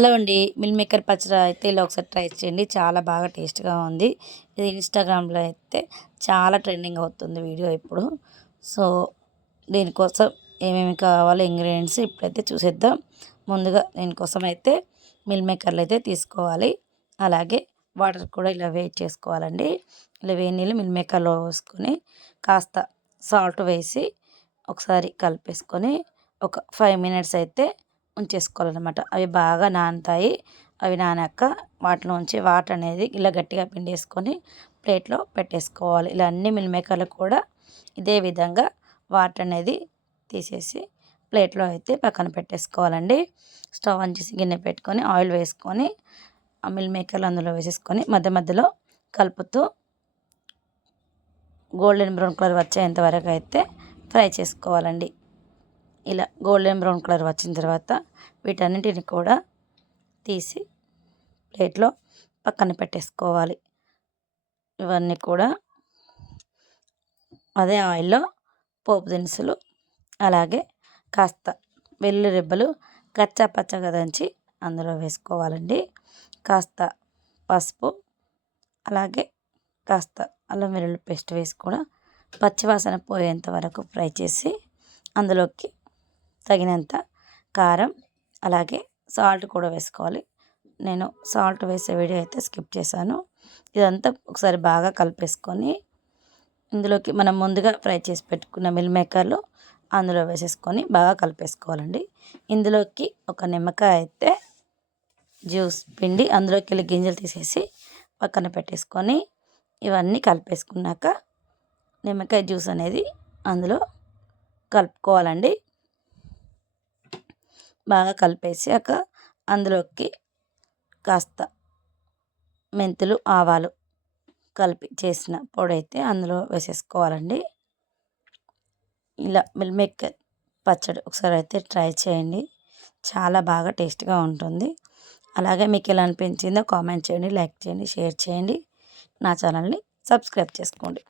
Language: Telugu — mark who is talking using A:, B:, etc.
A: హలో అండి మిల్ మేకర్ పచ్చడి అయితే ఇలా ఒకసారి ట్రై చేయండి. చాలా బాగా టేస్ట్గా ఉంది. ఇది ఇన్స్టాగ్రామ్లో అయితే చాలా ట్రెండింగ్ అవుతుంది వీడియో ఇప్పుడు. సో దీనికోసం ఏమేమి కావాలో ఇంగ్రీడియంట్స్ ఇప్పుడైతే చూసేద్దాం. ముందుగా దీనికోసం అయితే మిల్ మేకర్లు అయితే తీసుకోవాలి. అలాగే వాటర్ కూడా ఇలా వేట్ చేసుకోవాలండి. ఇలా వేడి నీళ్ళు మిల్ మేకర్లో వేసుకొని కాస్త సాల్ట్ వేసి ఒకసారి కలిపేసుకొని ఒక ఫైవ్ మినిట్స్ అయితే ఉంచేసుకోవాలన్నమాట. అవి బాగా నానుతాయి. అవి నానాక వాటిలోంచి వాటర్ అనేది ఇలా గట్టిగా పిండేసుకొని ప్లేట్లో పెట్టేసుకోవాలి. ఇలా అన్ని మిల్ మేకర్లు కూడా ఇదే విధంగా వాటర్ అనేది తీసేసి ప్లేట్లో అయితే పక్కన పెట్టేసుకోవాలండి. స్టవ్ అంచేసి చేసి గిన్నె పెట్టుకొని ఆయిల్ వేసుకొని ఆ మిల్ మేకర్లు అందులో వేసేసుకొని మధ్య మధ్యలో కలుపుతూ గోల్డెన్ బ్రౌన్ కలర్ వచ్చేంత వరకు అయితే ఫ్రై చేసుకోవాలండి. ఇలా గోల్డెన్ బ్రౌన్ కలర్ వచ్చిన తర్వాత వీటన్నిటిని కూడా తీసి ప్లేట్లో పక్కన పెట్టేసుకోవాలి. ఇవన్నీ కూడా అదే ఆయిల్లో పోపు దినుసులు అలాగే కాస్త వెల్లు రెబ్బలు కచ్చా పచ్చగా దంచి అందులో వేసుకోవాలండి. కాస్త పసుపు అలాగే కాస్త అల్లం వెల్లుల్లి పేస్ట్ వేసి కూడా పచ్చివాసన పోయేంత వరకు ఫ్రై చేసి అందులోకి తగినంత కారం అలాగే సాల్ట్ కూడా వేసుకోవాలి. నేను సాల్ట్ వేసే వీడియో అయితే స్కిప్ చేశాను. ఇదంతా ఒకసారి బాగా కలిపేసుకొని ఇందులోకి మనం ముందుగా ఫ్రై చేసి పెట్టుకున్న మిల్ మేకర్లు అందులో వేసేసుకొని బాగా కలిపేసుకోవాలండి. ఇందులోకి ఒక నిమ్మకాయ అయితే జ్యూస్ పిండి అందులోకి వెళ్ళి గింజలు తీసేసి పక్కన పెట్టేసుకొని ఇవన్నీ కలిపేసుకున్నాక నిమ్మకాయ జ్యూస్ అనేది అందులో కలుపుకోవాలండి. బాగా కలిపేసాక అందులోకి కాస్త మెంతులు ఆవాలు కలిపి చేసిన పొడి అయితే అందులో వేసేసుకోవాలండి. ఇలా మిల్ మేకర్ పచ్చడి ఒకసారి అయితే ట్రై చేయండి. చాలా బాగా టేస్ట్గా ఉంటుంది. అలాగే మీకు ఎలా అనిపించిందో కామెంట్ చేయండి లైక్ చేయండి షేర్ చేయండి. నా ఛానల్ని సబ్స్క్రైబ్ చేసుకోండి.